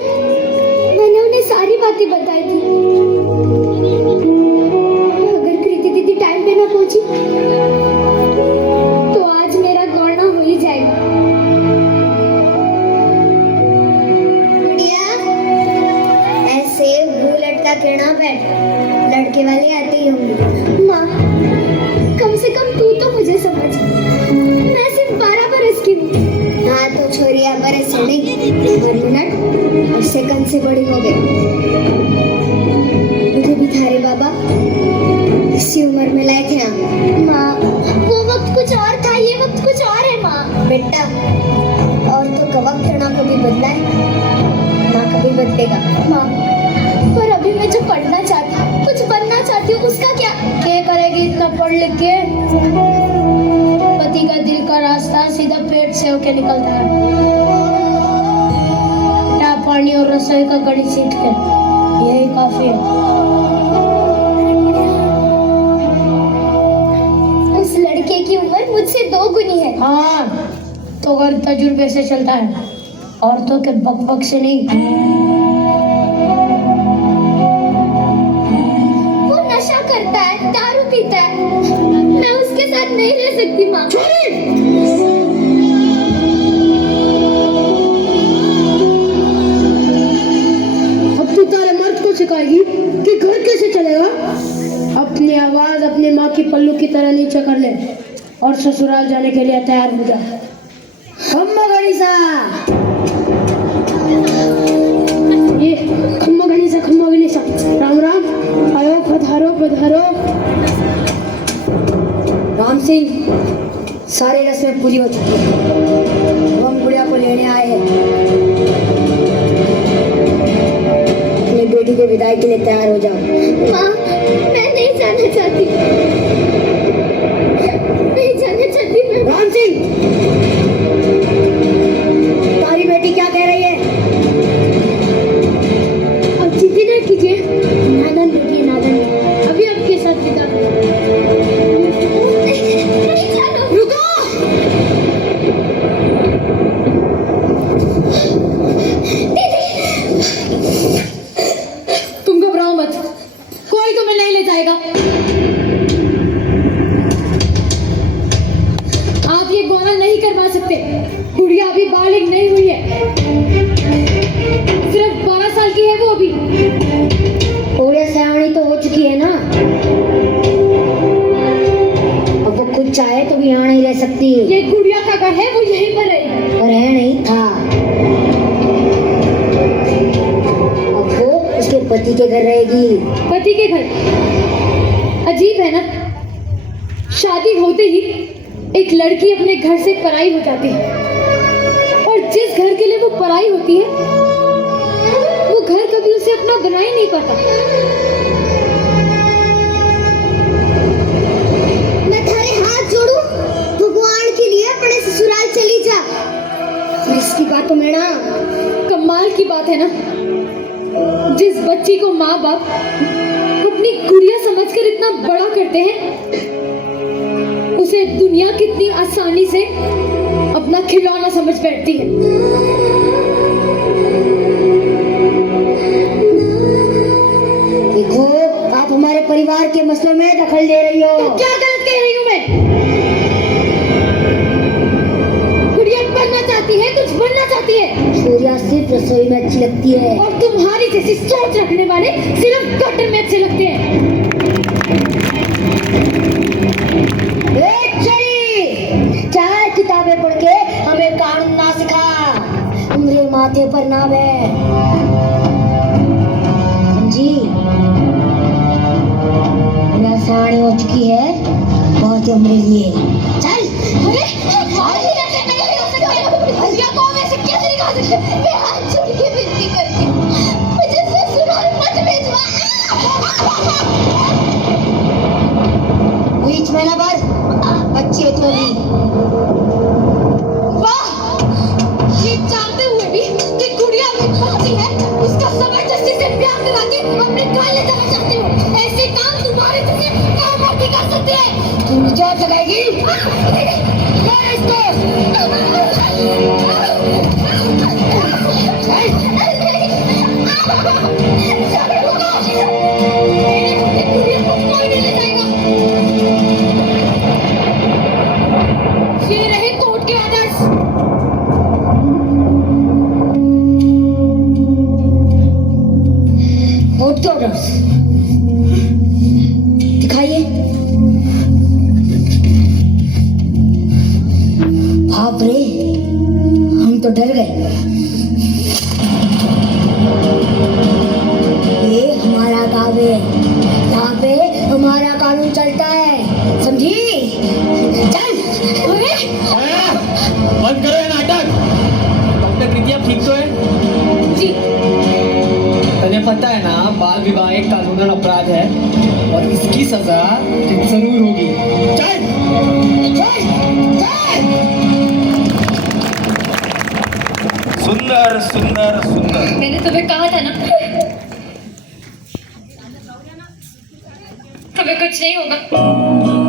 मैंने उन्हें सारी बातें बताई थी। अगर कृति दीदी टाइम पे ना पहुंची तो आज मेरा गौना हो ही जाएगा। गुड़िया, ऐसे मुंह लटका के ना बैठ, लड़के वाले आते ही होंगे। माँ, कम से कम तू तो मुझे समझ। मैं सिर्फ 12 बरस की हूँ। हाँ तो छोरिया बरस से नहीं, मिनट और सेकंड से बड़ी हो गई। मुझे भी थारे बाबा इसी उम्र में लाए थे हम। माँ, वो वक्त कुछ और था, ये वक्त कुछ और है माँ। बेटा, और तो का वक्त ना कभी बदला है ना कभी बदलेगा। माँ, पर अभी मैं जो पढ़ना चाहती हूँ, कुछ बनना चाहती हूँ, उसका क्या? क्या करेगी इतना पढ़ लिख के? पति का दिल का रास्ता सीधा पेट से होके निकलता है। क्या पानी और रसोई का गड़ी सीट है, यही काफी है। उस लड़के की उम्र मुझसे 2 गुनी है। हाँ, तो अगर तजुर्बे से चलता है, औरतों के बकबक से नहीं। वो नशा करता है, दारू पीता है, मैं उसके साथ नहीं रह सकती माँ। अब तू तारे मर्द को सिखाएगी कि घर कैसे चलेगा? अपनी आवाज अपनी माँ की पल्लू की तरह नीचे कर ले और ससुराल जाने के लिए तैयार हो जा। खम्मा गणिसा, ये खम्मा गणिसा, राम राम, आयो पधारो पधारो। राम सिंह, सारी रस्में पूरी हो चुकी है। हम गुड़िया को लेने आए हैं। अपनी बेटी के विदाई के लिए तैयार हो जाओ। माँ, मैं नहीं जाना चाहती, नहीं जाना चाहती मैं। राम सिंह, तुम्हारी बेटी क्या कह रही है? अब जिद्दी न कीजिए, नादन देखिए नादन, अभी आपके साथ विदा। नहीं जानो। रुको, तुम घबराओ मत, कोई तुम्हें नहीं ले जाएगा। आप ये गौना नहीं करवा सकते, गुड़िया अभी बालिग नहीं हुई है, सिर्फ 12 साल की है वो अभी। गुड़िया सयानी तो हो चुकी है ना, अब वो खुद चाहे तो भी यहाँ नहीं रह सकती। ये गुड़िया का घर है, वो यहीं पर है। और है नहीं था, अब वो उसके पति के घर रहेगी। पति के घर? अजीब है ना, शादी होते ही एक लड़की अपने घर से पराई हो जाती है, और जिस घर के लिए वो पराई होती है वो घर कभी उसे अपना बना ही नहीं पाता। मैं थारे हाथ जोड़ू, भगवान के लिए अपने ससुराल चली जा। फिर इसकी बातों में ना, कमाल की बात है ना, जिस बच्ची को माँ बाप अपनी गुड़िया समझकर इतना बड़ा करते हैं, उसे दुनिया कितनी आसानी से अपना खिलौना समझ बैठती है। देखो, आप हमारे परिवार के मसलों में दखल दे रही हो। तो क्या गलत कह रही हूँ मैं? गुड़िया बनना चाहती है, कुछ बनना चाहती है, सूर्या सिर्फ रसोई में अच्छी लगती है, और तुम्हारी जैसी सोच रखने वाले सिर्फ गटर में अच्छे लगते हैं। चाहे किताबें पढ़ के हमें कानून ना सिखा, हमरे माथे पर ना बे। जी, मेरा साड़ी हो चुकी है, बहुत ही हमरे लिए। चल, मैं हाथ जोड़ के विनती करती हूँ, मुझे ससुराल मत भेजवा। बीच में ना बस, बच्ची है तू भी। वाह, ये जानते हुए भी कि गुड़िया में पति है, उसका जबरदस्ती से प्यार करा के अपने घर ले जाना चाहते हो। ऐसे काम तुम्हारे जैसे मर्द कर सकते हैं। तू जोर लगाएगी? मार इसको। तो डर गए। ये हमारा गाँव है, यहाँ पे हमारा कानून चलता है, समझी? चल। अरे बंद करो ये नाटक। डॉक्टर कृति आप ठीक तो है? जी तुम्हें पता है ना बाल विवाह एक कानूनन अपराध है और इसकी सजा जरूर होगी। चल चल चल। सुंदर सुंदर सुंदर। मैंने तुम्हें कहा था ना, तुम्हें कुछ नहीं होगा।